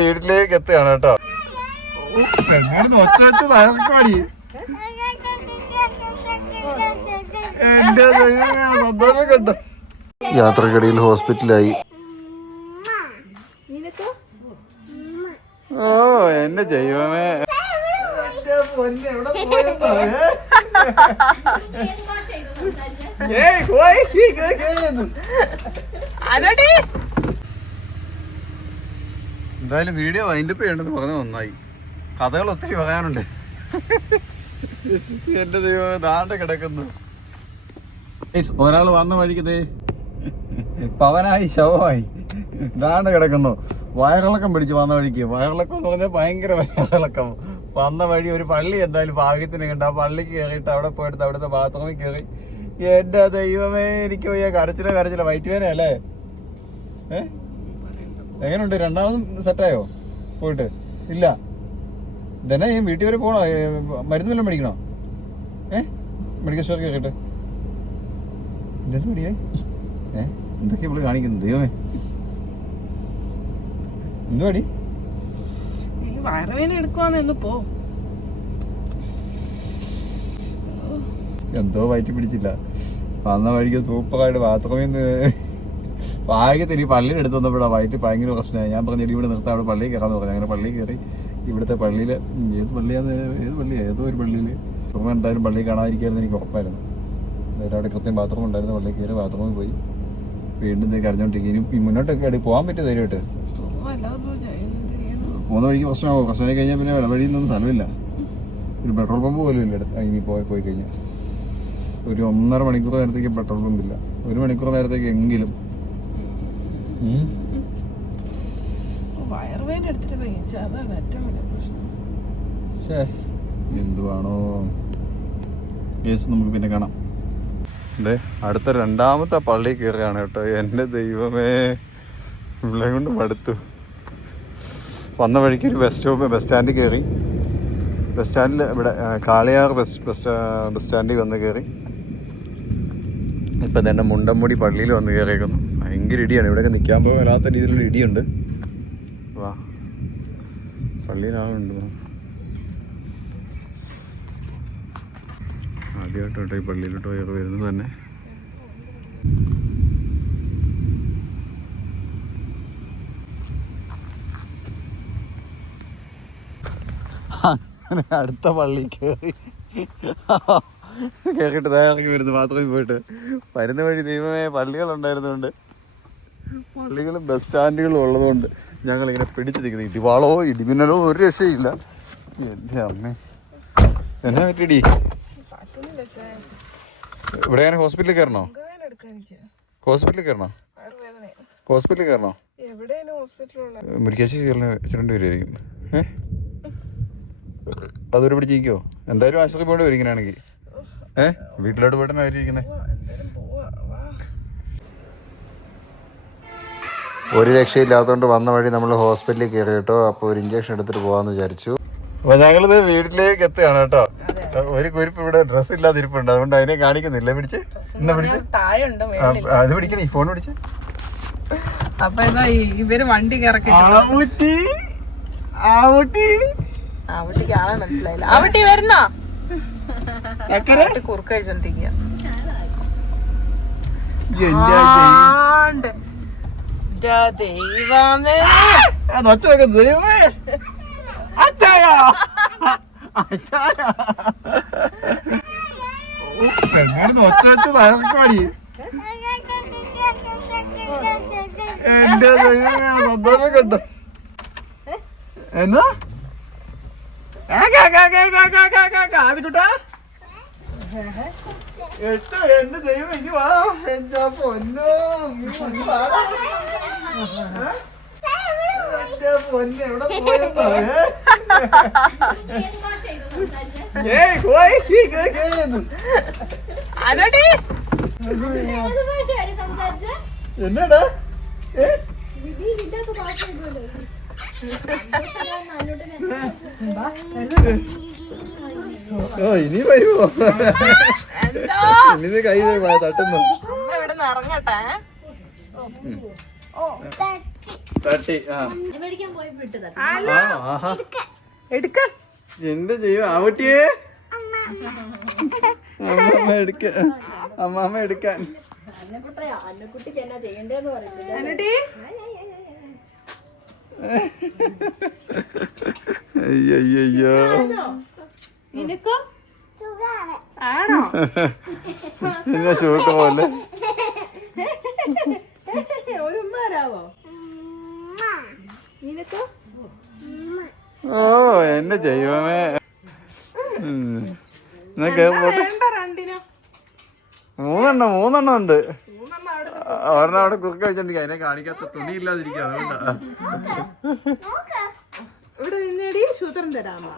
വീട്ടിലേക്ക് എത്തുകയാണ് കേട്ടോ. ഒച്ച വെച്ച് തകർക്കുവാടി. എന്റെ സന്തോഷം കണ്ടോ. യാത്രക്കിടയിൽ ഹോസ്പിറ്റലായി. ഓ എന്റെ ദൈവമേ, എന്തായാലും വീഡിയോ വൈൻഡപ്പ് ചെയ്യണമെന്ന് പറഞ്ഞത് നന്നായി. കഥകൾ ഒത്തിരി പറയാനുണ്ട്. എന്റെ ദൈവമേ, ദാണ്ട കിടക്കുന്നു. ഒരാൾ വന്ന വഴിക്കതേ പവനായി ശവമായി ദാണ്ട കിടക്കുന്നു. വയറിളക്കം പിടിച്ച് വന്ന വഴിക്ക്. വയറിളക്കം എന്ന് പറഞ്ഞാൽ ഭയങ്കര വയറിളക്കം. വന്ന വഴി ഒരു പള്ളി എന്തായാലും ഭാഗ്യത്തിന് കണ്ട് ആ പള്ളിക്ക് കയറിയിട്ട് അവിടെ പോയിട്ട് അവിടുത്തെ ബാത്റൂമിൽ കയറി. എന്റെ ദൈവമേ, എനിക്ക് വയ്യ. കരച്ചില വയറ്റുവേന അല്ലേ? എങ്ങനെയുണ്ട്? രണ്ടാമതും സെറ്റായോ പോയിട്ട്? ഇല്ല. ഇതന്നെ വീട്ടിൽ വരെ പോകണോ? മരുന്ന് വല്ലതും മേടിക്കണോ? മെഡിക്കൽ സ്റ്റോറിൽ കയറിയിട്ട് എന്തെന്ത് മേടിക്കേ? എന്തൊക്കെയാ ഇവിടെ കാണിക്കുന്നത്? ദൈവമേ, എന്തുവാടി? വയറുവേദന എടുക്കുവാന്ന് പോ. എന്തോ വയറ്റി പിടിച്ചില്ല. വന്ന വഴിക്ക് സൂപ്പറായിട്ട് ബാത്റൂമിൽ നിന്ന് ഭാഗ്യത്തിന് ഈ പള്ളിയുടെ അടുത്ത് വന്നപ്പോഴാ വയറ്റ് ഭയങ്കര പ്രശ്നമായി. ഞാൻ പറഞ്ഞു ഇവിടെ നിർത്താം, അവിടെ പള്ളിയിൽ കയറാന്ന് പറഞ്ഞു. അങ്ങനെ പള്ളിയിൽ കയറി. ഇവിടുത്തെ പള്ളിയിൽ ഏതോ ഒരു പള്ളിയിൽ സുഖം എന്തായാലും പള്ളിയിൽ കാണാതിരിക്കാമെന്ന് എനിക്ക് ഉറപ്പായിരുന്നു. അതായത് അവിടെ കൃത്യം ബാത്റൂം ഉണ്ടായിരുന്നു. പള്ളിയിൽ കയറി ബാത്റൂമിൽ പോയി വീണ്ടും കരഞ്ഞോണ്ടിരിക്കും. ഇനി മുന്നോട്ടൊക്കെ അവിടെ പോകാൻ പറ്റും ധൈര്യമായിട്ട്. പോകുന്ന വഴിക്ക് പ്രശ്നമായി കഴിഞ്ഞാൽ പിന്നെ വഴിയിൽ നിന്നും സ്ഥലമില്ല. ഒരു പെട്രോൾ പമ്പ് പോലും ഇല്ല ഇനി പോയി കഴിഞ്ഞാൽ. ഒരു 1.5 മണിക്കൂർ നേരത്തേക്ക് പെട്രോൾ പമ്പില്ല. 1 മണിക്കൂർ നേരത്തേക്ക് എങ്കിലും. എന്തുവാണോ കേസ്, നമുക്ക് പിന്നെ കാണാം. അതെ, അടുത്ത രണ്ടാമത്തെ പള്ളി കയറുകയാണ് കേട്ടോ. എൻ്റെ ദൈവമേ, ഇവിടെ കൊണ്ട് മടുത്തു. വന്ന വഴിക്ക് ഒരു ബസ് സ്റ്റാൻഡിൽ കയറി. ബസ് സ്റ്റാൻഡിൽ ഇവിടെ കാളിയാർ ബസ് സ്റ്റാൻഡിൽ വന്ന് കയറി. ഇപ്പം തന്നെ മുണ്ടമ്പുടി പള്ളിയിൽ വന്ന് കയറിയേക്കുന്നു. ഭയങ്കര ഇടിയാണ്. ഇവിടെയൊക്കെ നിൽക്കാൻ പോകാൻ വല്ലാത്ത രീതിയിലുള്ള ഇടിയുണ്ട്. വാ, പള്ളിയിലാളുണ്ട്. ആദ്യമായിട്ടോ ഈ പള്ളിയിലോട്ട് പോയൊക്കെ വരുന്നത് തന്നെ. അടുത്ത പള്ളി കയറിയിട്ട് തയ്യാറാക്കി വരുന്നു. ബാത്റൂമിൽ പോയിട്ട് വരുന്ന വഴി ദൈവമേ പള്ളികളുണ്ടായിരുന്നുകൊണ്ട്, പള്ളികളും ബസ് സ്റ്റാൻഡുകളും ഉള്ളതുകൊണ്ട് ഞങ്ങളിങ്ങനെ പിടിച്ചു നിൽക്കുന്നത്. ഇടിവാളോ ഇടിമിന്നലോ ഒരു രക്ഷയില്ല. എൻ്റെ അമ്മേ, എന്നാ പറ്റിയടി? ഇവിടെ ഞാൻ ഹോസ്പിറ്റലിൽ കയറണോ? ഹോസ്പിറ്റലിൽ കയറണോ? മുരിക്കാശ്ശേരി ചിരണ്ടി വരുമായിരിക്കും. അതൊരു പിടിച്ചിരിക്കോ? എന്തായാലും ആശുപത്രി പോകേണ്ടി വരും ഇങ്ങനെയാണെങ്കിൽ. വീട്ടിലോട്ട് പോയിട്ടാണ് അവരിയ്ക്കുന്നത്. ഒരു രക്ഷയില്ലാത്തതുകൊണ്ട് വന്ന വഴി നമ്മൾ ഹോസ്പിറ്റലിൽ കയറി കേട്ടോ. അപ്പോൾ ഒരു ഇഞ്ചക്ഷൻ എടുത്തിട്ട് പോകാമെന്ന് വിചാരിച്ചു. അപ്പോൾ ഞങ്ങളിത് വീട്ടിലേക്ക് എത്തുകയാണ് കേട്ടോ. ഒരു കുരിപ്പ് ഇവിടെ ഡ്രസ്സ് ഇല്ലാതെ ഇരിപ്പുണ്ട്, അതുകൊണ്ട് അതിനെ കാണിക്കുന്നില്ല. പിടിച്ച് എന്നാ പിടിച്ച് അത് പിടിക്കണേ, ഫോൺ പിടിച്ച്. അപ്പൊ ഇവര് വണ്ടി ആവട്ടിക്ക് ആളെ മനസ്സിലായില്ല. ആവട്ടി വരുന്നോ? കുറുക്ക് കഴിച്ചോണ്ടിരിക്കുക. ദൈവമേ, ഒച്ച വെച്ച് തകർക്കുവാടി. എന്റെ സന്തോഷം കണ്ടോ. എന്നാ ആദിക്കുട്ടാ എന്റെ ദൈവം, ഇനി വാ. എന്താ പൊന്നോ, എന്റെ പൊന്ന് എവിടെ പോയെന്നോ? എന്നാടാ ഇനി വരുമോ? ഇനി കൈ തട്ടുന്നു. ഇവിടെ ഇറങ്ങട്ടെ. തട്ടി ആ ആഹാ എടുക്ക എന്റെ ചെയ്യും ആവട്ടിയേ അമ്മമ്മ എടുക്ക അമ്മമ്മ എടുക്കാൻ അയ്യോ ആണോ പിന്നെ ഷൂട്ട് പോലെ ഒരു ഉമ്മ തരാവോ നിനക്കോ ഓ എന്റെ ദൈവമേ മൂന്നെണ്ണം ഉണ്ട് ഒരെണ്ണം അവിടെ കുറുക്ക വെച്ചോണ്ടിരിക്കുക അതിനെ കാണിക്കാത്ത തുണി ഇല്ലാതിരിക്കുക അതുകൊണ്ടാ ഇവിടെ നിന്നേടി സൂത്രം തരാമോ